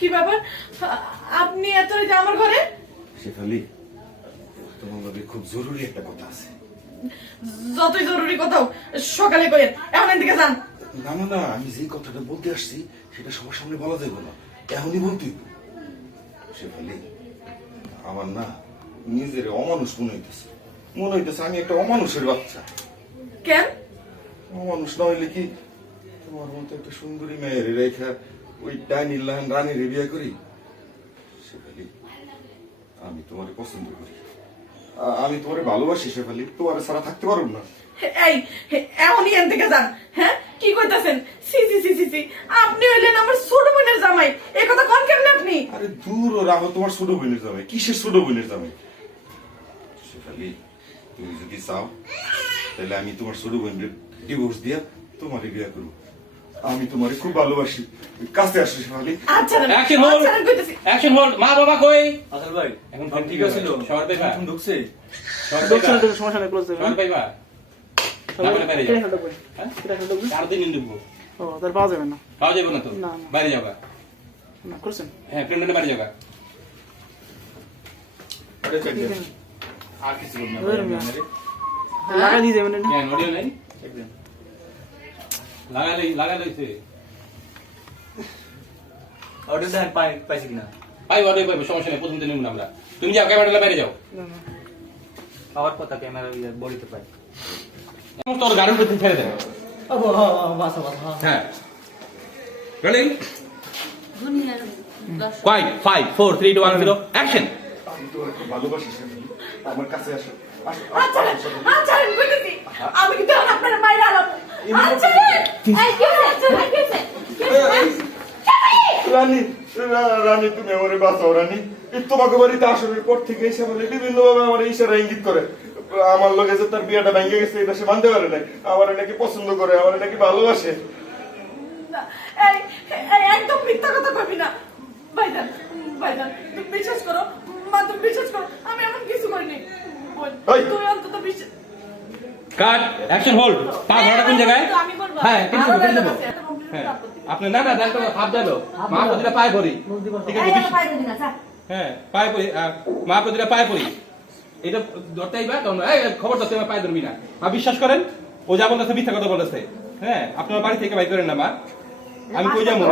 কি ব্যাপার আপনি এত রাতে আমার ঘরে? শেফালি, তোমার লগে খুব জরুরি একটা কথা আছে। যতই জরুরি কথা হোক সকালে কইেন, এখন এদিকে যান। না না না, আমি যে কথাটা বলতে আসছি সেটা সবার সামনে বলা যাবে না, এখনই বলতে হইব। শেফালি, আমার না নিজের অমানুষ মনে হইতেছে, আমি একটা অমানুষের বাচ্চা। কেন অমানুষ না হইলে কি তোমার মতো একটা সুন্দরী মেয়ের রেখা ওই ডাইনির লাহান রানীর বিয়ে করি? শেফালি, আমি তোমারে পছন্দ করি, আমি তোমারে ভালোবাসি শেফালি, তোমার ছাড়া থাকতে পারব না। এই এখনই এন থেকে যান। হ্যাঁ কি কইতাছেন? সি সি সি সি সি, আপনি হইলেন আমার ছোট বোনের জামাই, এই কথা কোন কেমনে আপনি? আরে দূর ও রাখো, তোমার ছোট বোনের জামাই? কিসের ছোট বোনের জামাই? শেফালি, তুমি যদি চাও তাহলে আমি তোমার ছোট বোনের ডিভোর্স দিয়া তোমারে বিয়ে করবো। আমি তোমারে খুব ভালোবাসি, কাছে আসো শেফালি। আচ্ছা অ্যাকশন হোল্ড, অ্যাকশন হোল্ড। মা বাবা কই? আসল ভাই এখন ঠিক আছে সবার পাইবা? এখন ঢুকছে সমস্যা নেই, ক্লোজ সবার পাইবা? তারপরে বাইরে যাও। হ্যাঁ এটা হলো 4 দিন নিব। ও তার পাওয়া যাবে না। পাওয়া যাবে না তো? না। বাইরে যাবা। না করছেন? হ্যাঁ প্রেগন্যান্ট বাইরে যাবা। আরে চেক দে আর কিছু বল না লাগা দিয়ে যাবেন না। কেন অডিও নাই? লাগা লইছে। অর্ডার দেন পাইছি কিনা? পাই অডিও পাইবো, সমস্যা নেই, প্রথম দিন নিব আমরা। তুমি যাও, ক্যামেরাটা বাইরে যাও। না না পাওয়ার কথা ক্যামেরা বডিতে পাই। তোর গাড়ির মধ্যে ছেড়ে দেন। বাস হ্যাঁ রোলিং। Quiet, 5 4 3 2 1 0 action. আমি তোমারে খুব ভালোবাসি শেফালি, আমার কাছে আসো। আসো, আচ্ছা আসো, শেফালি। আচ্ছা আমি কইতেছি, আমি কিন্তু এখন আপনার মাইরা আলাম। আচ্ছা এই কি হচ্ছে? কি হচ্ছে? রানী, রানী তুমি আমারে বাঁচাও রানী। এই তোমাকে বাড়িতে আসার পর থেকে এসে বলে বিভিন্ন ভাবে আমার ইশারা ইঙ্গিত করে আমার লগে যে তার বিয়েটা ভেঙে গেছে এটা সে মানতে পারে নাই। আমার নাকি পছন্দ করে, আমার নাকি ভালোবাসে। এই এই একদম মিথ্যা কথা কইবি না ভাইজান। ভাইজান তুমি বিশ্বাস করো, মা তুমি বিশ্বাস করো, আমি এমন কিছু করিনি। বোন, এই! তুমি অন্তত বিশ্বাস। কাট, অ্যাকশন হোল্ড। পা ধরাটা কোন জায়গায়? আমি বলবো। হ্যাঁ কিন্তু আমার কিন্তু কাছে একটা কমপ্লিট হ্যাঁ আপত্তি। আপনি না না দেখো হাত দাও, মা প্রতিটা পায়ে পড়ি। ঠিক আছে এই পাই দিবি না স্যার। হ্যাঁ পায়ে পড়ি, মা প্রতিটা পায়ে পড়ি। এটা ধরতেইবা তখন এই খবর তো তুমি পায়ে ধরবি না। মা বিশ্বাস করেন, ও যা বলতেছে মিথ্যা কথা বলতেছে। হ্যাঁ আপনার বাড়ি থেকে বাইর করেন না মা, আমি কই যাবো।